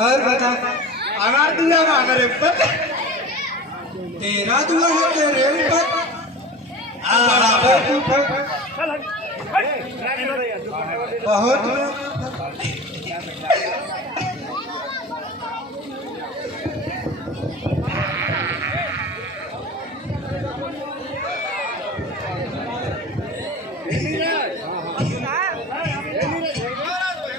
और बता। हमार दुआ हमारे ऊपर, तेरा दुआ है तेरे ऊपर। बहुत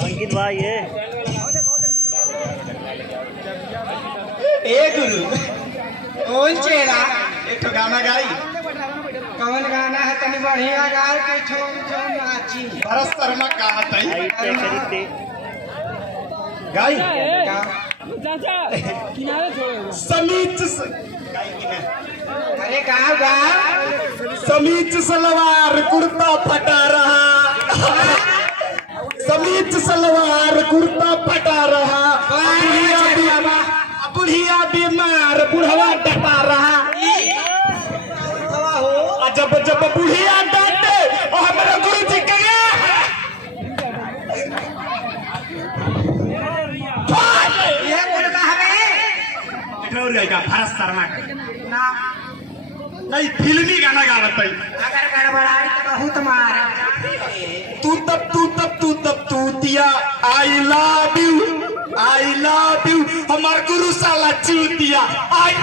अंकित भाई है। ए गुरु कौन चेहरा एक तो गाना गाई। कौन गाना है तनी बढ़िया गाय के छोड़ छोड़ नाची। भरत शर्मा कहा था आई पे खरीदते गाई समीच अरे गाँव गाँव समीच सलवार कुर्ता फटा रहा, समीच सलवार कुर्ता फटा रहा, बुढ़िया बीमार बुढ़वा डटा रहा। जब जब बुढ़िया डांटे और हमारे गुरु जी के ये बोल कहा भरत शर्मा ना नहीं फिल्मी गाना गा रहा था। अगर गड़बड़ाई तो बहुत मार। तू दिया आई लव यू हमार गुरु साला चूतिया आई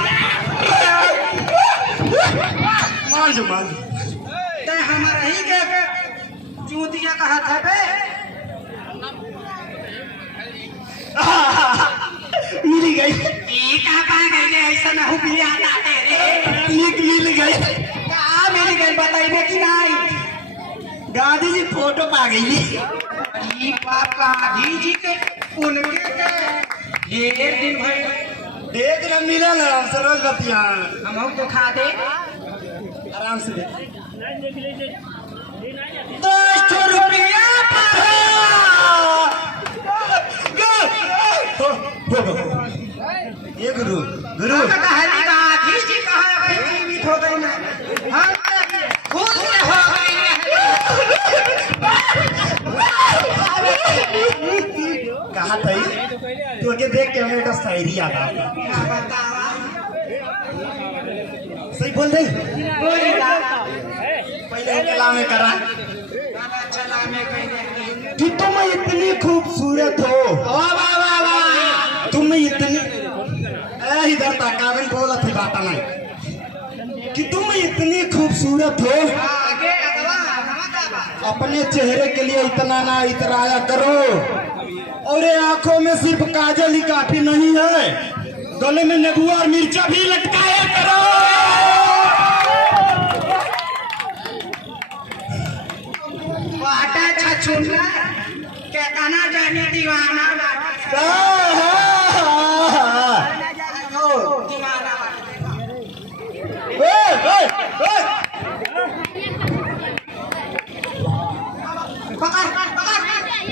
मान ते हमारा ही के चूतिया कहा था बे। मिल गई ये कहाँ पा गई ऐसा ना हो भी आता तेरे। मिल गई कहाँ मिल गई बताइए कि नहीं। गांधी जी फोटो पा गई। अरे पापा गांधी जी के उनके ये दिन भाई देख रहा मिला ना सरोज बतिया हम तो खा दे आराम से देख। 200 रुपया ये गुरु कहानी गांधी जी कहाँ भाई जीवित हो गई ना। हाँ खुद से हो गई कहा था तू आगे देख के हमें एक शायरी याद आ गई। सही बोल रही पहले कलाम में करा कि तुम इतनी खूबसूरत हो। तुम इतनी इधर ताकावन बोला थी बात नहीं कि तुम इतनी खूबसूरत हो। अपने चेहरे के लिए इतना ना इतराया करो। और ये आंखों में सिर्फ काजल ही काफी नहीं है, गले में नेबुआ और मिर्चा भी लटकाया करो। वाटा छछुंडा कहना जाने दीवाना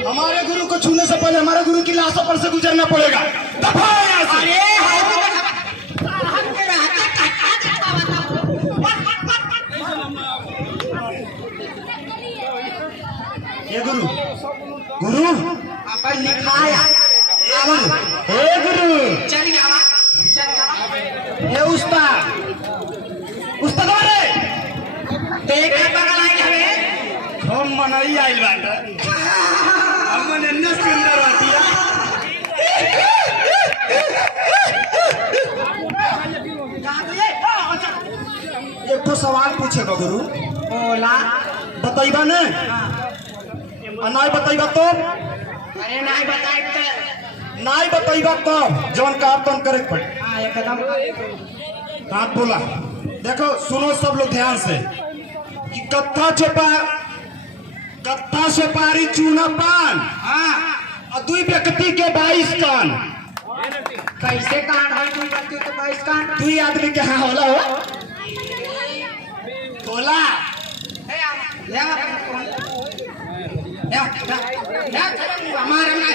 हमारे गुरु को छूने से पहले हमारे गुरु की लाशों पर से गुजरना पड़ेगा। दफा यहाँ से। ये गुरु अपन लिखाया हे गुरु चल जावा हे उस्ताद रे देख बगल आई हमें हम मनाई आइल बाटा हमने न सुंदर होतिया। एक तो सवाल पूछेगा गुरु बोला बताइबा ने नहीं बताइबा तो अरे नहीं बताए नहीं बताइबा तो जौन काम तौन करे पड़े। हाँ एकदम हाँ बोला देखो सुनो सब लोग ध्यान से कि कत्था सुपारी चूना पान हाँ और 2 व्यक्ति के 22 कान। कैसे कान है तू करती तो 22 कान 2 आदमी के हाँ होला हो होला हमारा ना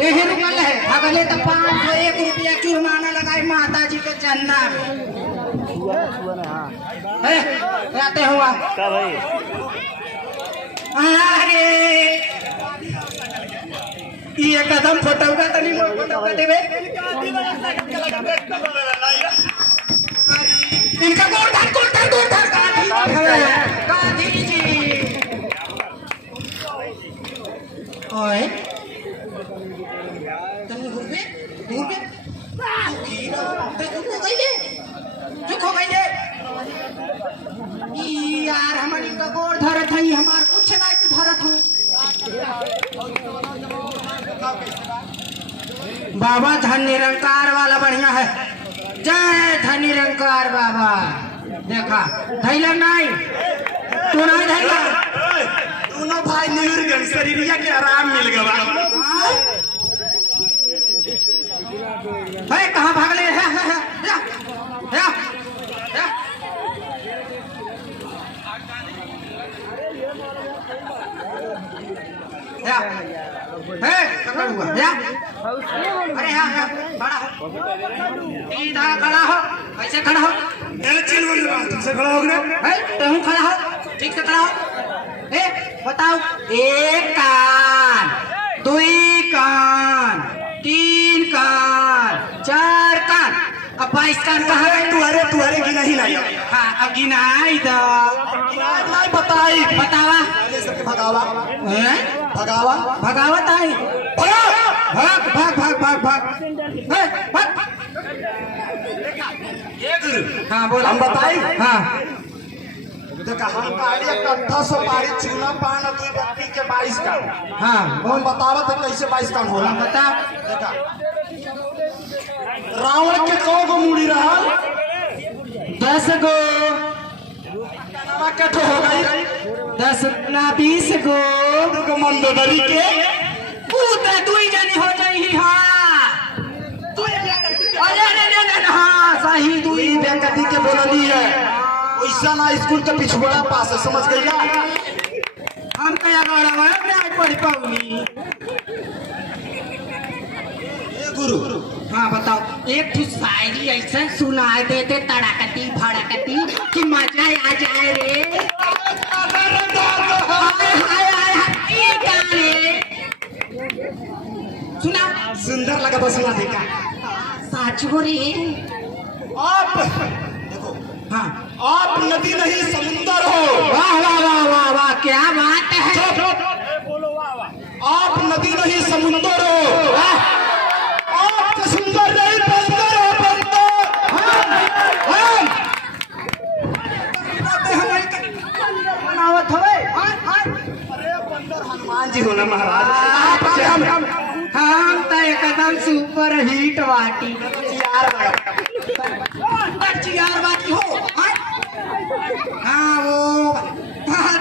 यही रुकल है अगले तो 501 रुपया जुर्माना लगाई माता जी के चंदा में। रहते हुआ क्या भाई अरे ये कदम फोटो का तनी मोर फोटो का देवे इनका गोड़ गांधी जी ओए तनी घूर पे चुप हो गई यार हमारी का गोड़ धरत है हमार कुछ ना के धरत है बाबा धन निरंकार वाला बढ़िया है जय धन निरंकार बाबा देखा धैला नहीं तू नहीं धैला दोनों भाई निर्गन शरीरिया के आराम मिल गवा है कहाँ भाग ले पकड़ हुआ अरे हाँ खड़ा हो सीधा खड़ा हो कैसे खड़ा हो से खड़ा हो गया तुम खड़ा हो ठीक से खड़ा हो बताओ एक कान दुई कान तीन कान चार कान अब 22 कान कहाँ गए तुहरे गिना ही नहीं हाँ अब गिनाई दो नहीं बताई बतावा भगावा भगावा भगावत आई भाग भाग भाग भाग भाग भाग हाँ बोल हम बताई हाँ देखा हम पारी 1800 पारी चूना पान और 2 बत्ती के 22 का हाँ हम बतावा तो कैसे 22 का होला बता देखा रावण के कौ मुड़ी रहा 10 गो कट हो गई 10 ना 20 गो मंदोदरी के दुई जनी हो जाई हाँ अरे हाँ सही दुई व्यक्ति के बोलनी है वैसा ना स्कूल के पिछुड़ा पास है समझ गई ना हम कया गड़ा पढ़ पाऊनी गुरु हाँ बताओ एक ठो शायरी ऐसा सुनाए देते तड़ाकती फड़कती कि मजा आ जाए रे हाय गाने सुना सुंदर लगा तो सुना देखा साच हो रे आप देखो हाँ आप नदी नहीं समुंदर हो वाह वाह वाह वाह वाह क्या बात है आप नदी नहीं समुंदर हो आप सुंदर नहीं बंदर हो बंदर बनावत हवे हनुमान जी हो ना महाराज हम तो एकदम सुपर हिट वाटी यार बाटी हो हाँ वो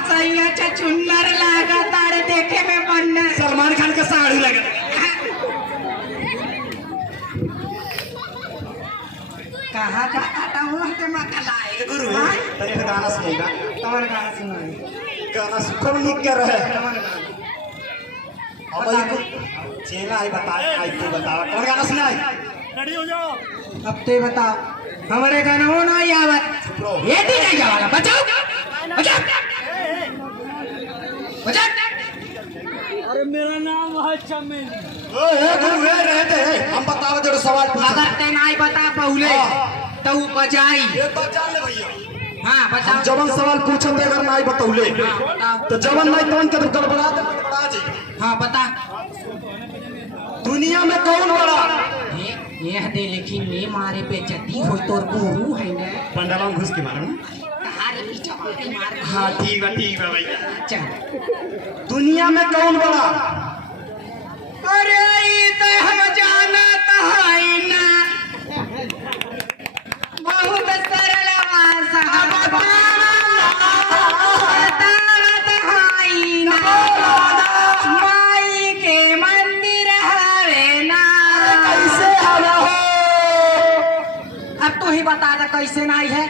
सही अच्छा चुन्नर लगा तारे देखे में बनना सलमान खान का साड़ी लगा कहाँ जाता हूँ हमके मकलाए गुरु तेरे गाना सुनेगा कौन गाना सुनाए गाना सुपर निक कर रहे अब को चेला है बता आई तू बता कौन गाना सुनाए रेडी हो जाओ अब ते बताओ हमारे गाना हो ना आवत ये भी नहीं आवाला बचाओ बचाओ बचाओ अरे मेरा नाम है चमेली ए गुरु ए रह दे हम बताओ जरा सवाल पूछ अगर ते नहीं बता पहुले तो बजाई ये तो जान ले भैया हाँ हम बताओ जवन सवाल पूछम ते अगर नहीं बतौले हाँ बताओ तो जवन नहीं तवन के गड़बड़ा दे गड़बड़ा जी हाँ बता दुनिया में कौन बड़ा ये दे लेकिन ये मारे पे जती हो तोर गुरु है ना पंडाला में घुस के मारना कहारी पीछा मारे मार हाँ ठीक है भैया चल दुनिया में कौन बड़ा अरे ये तो हम जाना है ना बहुत सरल भाषा बतावत है ना माई के मंदिर हवे ना कैसे हवा हो अब तू ही बता दे कैसे नहीं है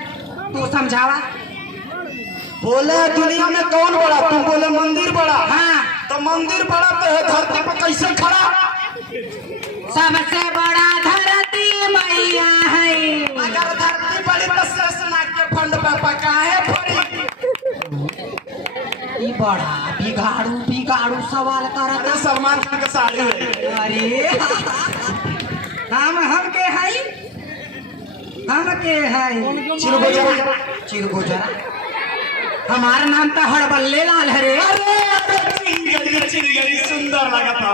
तू समझावा बोले दुनिया में कौन बड़ा तुम बोले मंदिर बड़ा हाँ तो मंदिर बड़ा तो है धरती पर कैसे खड़ा सबसे बड़ा धरती मैया है अगर धरती बड़ी तो शेषनाग के फंड पर पकाए पड़ी ये बड़ा बिगाड़ू बिगाड़ू सवाल अरे करता। सलमान खान का साड़ी है। अरे हम के हई, हम के हई चिरगुजरा। हमारा नाम तो हड़बल्ले लाल है रे। चिड़ गई सुंदर लगा था।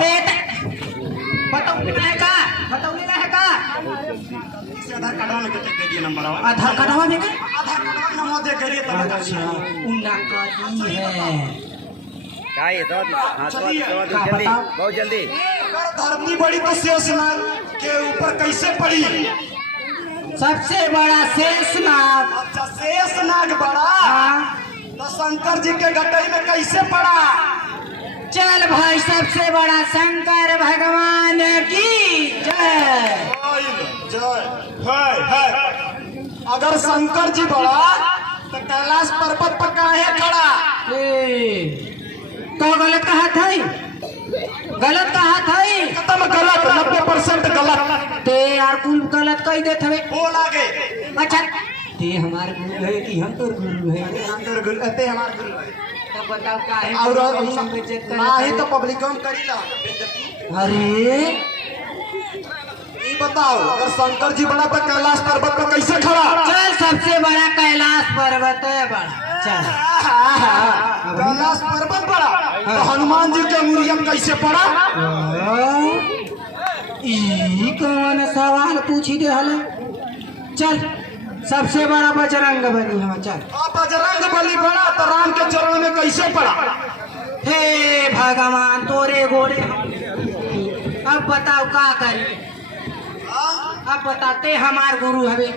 बतौली है का, बतौली है का। आधार कार्ड में दे दिए नंबर। आधार कार्डवा में का? आधार कार्ड नंबर दे करिए तब। अच्छा उन्ना कदी है। क्या ये दवा हाँ दवा का जल्दी बताओ? बहुत जल्दी। अगर धरती बड़ी तो शेषनाग के ऊपर कैसे पड़ी? सबसे बड़ा शेषनाग। अच्छा शेषनाग बड़ा हाँ तो शंकर जी के गटई में कैसे पड़ा? चल भाई, सबसे बड़ा शंकर भगवान की जय। जय है। अगर शंकर जी बड़ा तो कैलाश पर्वत पर काहे खड़ा? तो गलत कहा था, गलत कहा था। खत्म गलत, 90% गलत। ते यार कुल गलत कह देते हवे। बोल आगे। अच्छा ते हमारे गुरु है कि हम तो गुरु है? अंदर गुरु अते हमार गुरु है। तब बताओ का है और बेइज्जत ना ही तो पब्लिक में करी ला। अरे ये बताओ अगर शंकर जी बड़ा तो कैलाश पर्वत पर कैसे खड़ा? चल सबसे बड़ा कैलाश पर्वत है बड़ा। चल कैलाश पर्वत बड़ा तो हनुमान जी के मुरियम कैसे पड़ा? ई कौन सवाल पूछी दे हले। चल सबसे बड़ा बजरंग बली हम। चल बजरंग बली बड़ा तो राम के चरण में कैसे पड़ा? हे भगवान तोरे गोरे। अब बताओ का करी? अब बताते हमार गुरु हवे।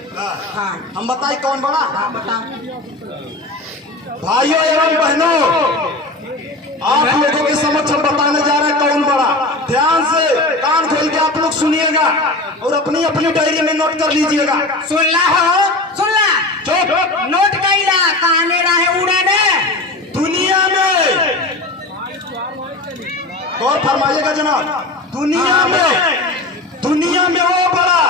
हाँ हम बताई कौन बड़ा? हाँ बताओ। भाइयों एवं बहनों, आप लोगों के समक्ष हम बताने जा रहे हैं कौन बड़ा। ध्यान से कान खोल के आप लोग सुनिएगा और अपनी अपनी डायरी में नोट कर लीजिएगा। सुन ला हो, सुन ला। चुप। नोट कैला काने रहे उड़ाने। दुनिया में गौर फरमाइएगा जनाब। दुनिया में वो बड़ा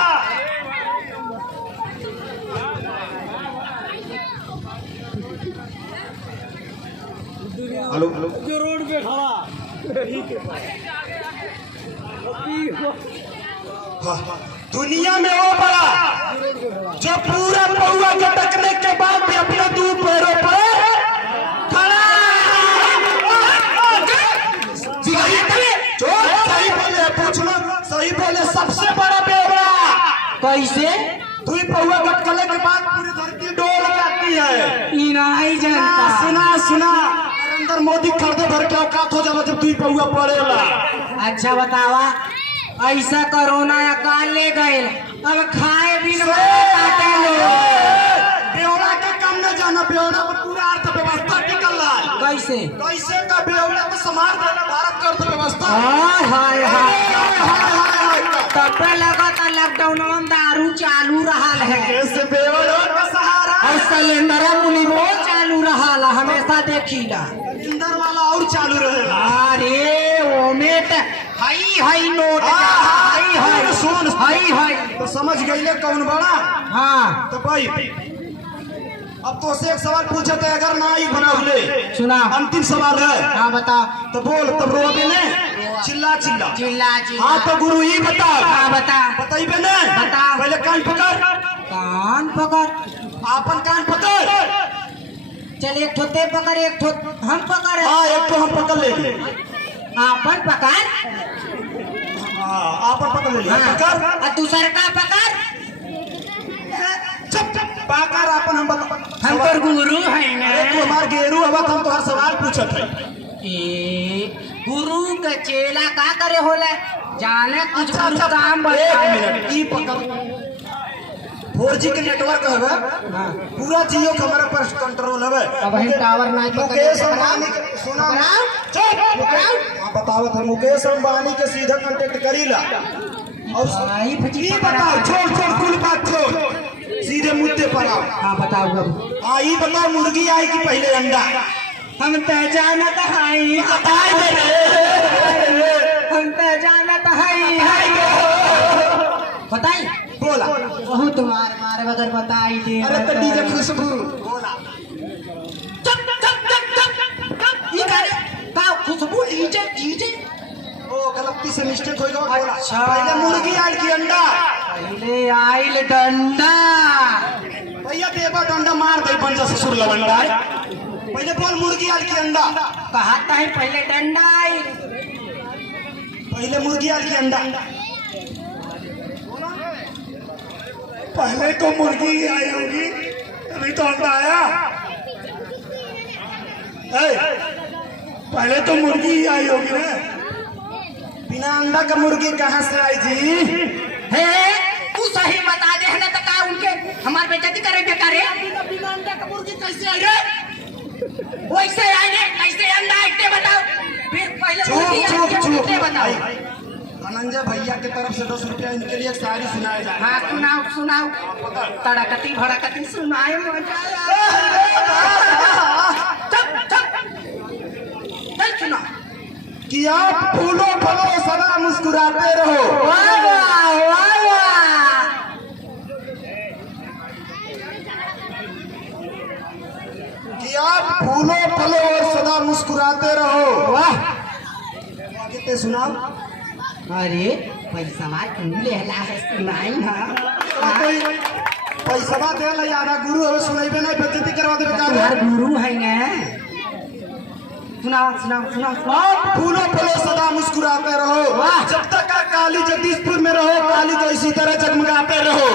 हेलो जो रोड पे खड़ा दुनिया में वो बड़ा जो पूरा पौआ झटकने के बाद भी अपने दो पैरों पर खड़ा। सही बोले, पूछना सही बोले। सबसे बड़ा बेवड़ा कैसे? दुई पौआ झटकने के बाद पूरी धरती डोल जाती है। ई नहीं जानता। सुना नरेंद्र मोदी खरीदे भर के औकात हो जावा जब दुई पौआ पड़ेला। अच्छा बतावा, ऐसा कोरोना या काल ले गए, अब खाए बिन बेवड़ा का कम न जाना। बेवड़ा में पूरा अर्थव्यवस्था टिकल रहा है। कैसे? कैसे का बेवड़ा को संभाल देना भारत का अर्थव्यवस्था। हाय हाय तब पे लगा था लॉकडाउन में दारू चालू रहा है। ऐसे बेवड़ा का सहारा और सिलेंडर मुनि वो चालू रहा हमेशा देखीला। इंदर वाला और चालू रहेगा। अरे ओमे त हई नोट हई सुन हई तो समझ गईले कौन बड़ा? हाँ तो भाई अब तो से एक सवाल पूछे थे, अगर ना ही बनाओले सुना। अंतिम सवाल है। हाँ बता। तो बोल तब रोबे ने चिल्ला चिल्ला। चिल्ला चिल्ला। हाँ तो गुरु ही बता। हाँ बता। बताइबे ने? बता। पहले कान पकड़। कान पकड़। आपन कान पकड़। चल एक ठोते पकड़, एक ठो हम पकड़। हाँ एक तो हम पकड़ ले। आपन पकड़। हाँ आपन पकड़ ले। हाँ। पकड़ और दूसर का पकड़। चुप पकड़ आपन हम बता। हम तो गुरु है ना। अरे तू हमार गेरू अब हम तो हर सवाल पूछत है। गुरु के चेला का करे होला जाने कुछ अच्छा, गुरु काम एक मिनट ई पकड़। 4G के नेटवर्क है पूरा जियो का हमारे पर कंट्रोल है। अब हम टावर नहीं मुकेश अंबानी के सुना चुप बतावत है। मुकेश अंबानी के सीधा कांटेक्ट करीला और ये बताओ। छोड़ कुल बात छोड़, सीधे मुद्दे पर आओ। हाँ बताओ अब। हाँ ये बताओ मुर्गी आई कि पहले अंडा? हम तो जानत हई। हम तो जानत हई। बताई बोला। बहुत मार बगैर बताई दे। अरे तो डीजे खुशबू बोला। ई का डीजे डीजे ओ गलती से मिस्टेक हो गया। अच्छा। पहले मुर्गी आयल की अंडा। पहले आइल डंडा। भैया देवा डंडा मार दे पंजा ससुर लवंडा। पहले बोल मुर्गी आयल की अंडा। कहता है पहले डंडा आइल। पहले मुर्गी आयल की अंडा। पहले तो मुर्गी आई होगी, अभी तो अंडा आया। पहले तो मुर्गी आई होगी ना। बिना अंडा का मुर्गी कहाँ से आई जी? हे तू सही बता दे है ना तो का उनके हमार बेइज्जती करेंगे का रे? बिना अंडा का मुर्गी कैसे आई रे? वैसे आएंगे कैसे अंडा इतने बताओ। फिर पहले मुर्गी इतने बताओ। धनंजय भैया की तरफ से 10 रुपया इनके लिए शायरी सुनाया जाए। हाँ सुनाओ सुनाओ। तड़कती भड़कती सुनाए मजा सुना कि आप फूलो फलो सदा मुस्कुराते रहो। वाह वाह वाह वाह। कि आप फूलो फलो और सदा मुस्कुराते रहो। वाह। कितने सुनाओ। अरे पैसा तुम लेला है सुनाई ना। कोई पैसा दे ला यार गुरु हमें सुनाइबे नहीं बेइज्जती करवा देबे का। तुम्हारे गुरु है ना। सुनाओ सुनाओ सुनाओ। आप फूलो फलो सदा मुस्कुराते रहो। वाह। जब तक आप काली जगदीशपुर में रहो काली तो इसी तरह जगमगाते रहो।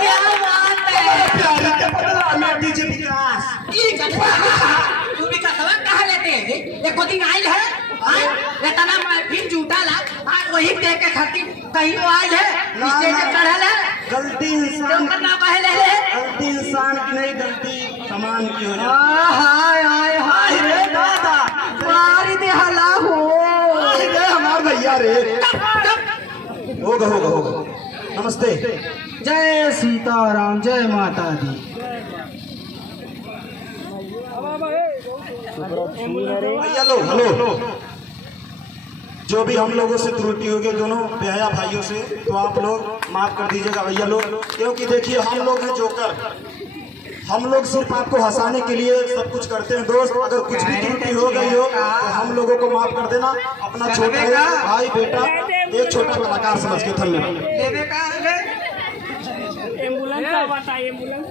क्या बात है। प्यारी के बदला में डीजे विकास। तू भी कसवा कहाँ लेते हैं? एक दिन आयल है इतना मैं फिर झूठा ला वही देख के खातिर कहीं आयल है स्टेज पे चढ़ल है। गलती इंसान करना पहले है। गलती इंसान की नहीं गलती सामान की हो जाती। हाय हाय हाय रे दादा मारी दे हला हो। रे हमार भैया रे। होगा। नमस्ते। जय सीताराम जय माता दी। भैया लो हेलो। जो भी हम लोगों से त्रुटि होगी दोनों बेहया भाइयों से तो आप लोग माफ कर दीजिएगा भैया लोग। क्योंकि देखिए हम लोग हैं जोकर। हम लोग सिर्फ आपको हंसाने के लिए सब कुछ करते हैं दोस्त। अगर कुछ भी त्रुटि हो गई हो तो हम लोगों को माफ कर देना। अपना छोटा भाई बेटा एक छोटा कलाकार समझ के। धन्यवाद। एम्बुलेंस का बताइए एम्बुलेंस